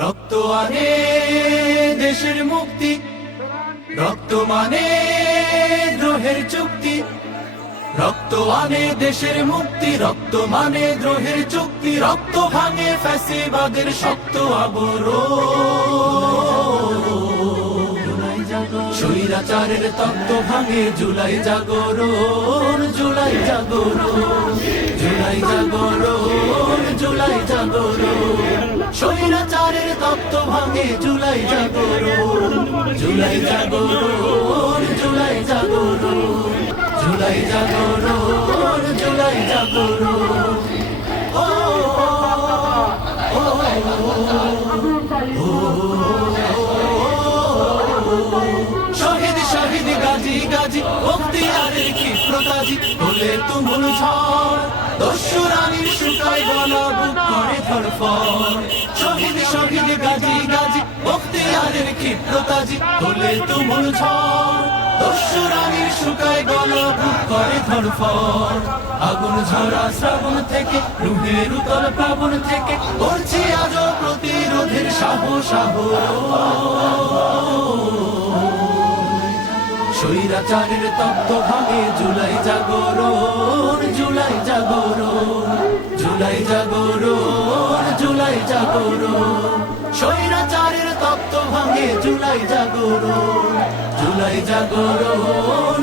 রক্ত আনে দেশের মুক্তি। রক্ত মানে দ্রোহের চুক্তি। রক্ত আনে দেশের মুক্তি, রক্ত মানে দ্রোহের চুক্তি। রক্ত ভাঙে ফ্যাসিবাদের শক্ত আবর স্বৈরাচারের তত্ত্ব ভাঙে জুলাই জাগরণ জুলাই জাগরণ জুলাই জাগরণ জুলাই জাগরণ। স্বৈরাচারের তত্ত্ব ভাঙে, জুলাই জাগরণ জুলাই জাগরণ জুলাই জাগরণ জুলাই জাগরণ জুলাই জাগরণ। ও শহীদ শহীদ, গাজী গাজী বখতিয়ারের ক্ষিপ্রতাজি বলে তুমুল ঝড় দস্যুরানির শুকায় গলা বুক ধরফর শহীদ শহীদ, গাজী গাজী, বখতিয়ারের ক্ষিপ্রতাজি বলে তুমুল ঝড়। দস্যুরানির শুকায় গলা বুক করে ধরফর আগুন ঝরা শ্রাবণ থেকে, রুহের উতল প্লাবন থেকে, করছি আজও প্রতিরোধের সাহস। স্বৈরাচারের তত্ত্ব ভাঙে জুলাই জাগরণ জুলাই জাগরণ জুলাই জাগরণ। জুলাই জাগরো স্বৈরাচারের তত্ত্ব ভাঙে জুলাই জাগরো জুলাই জুলাই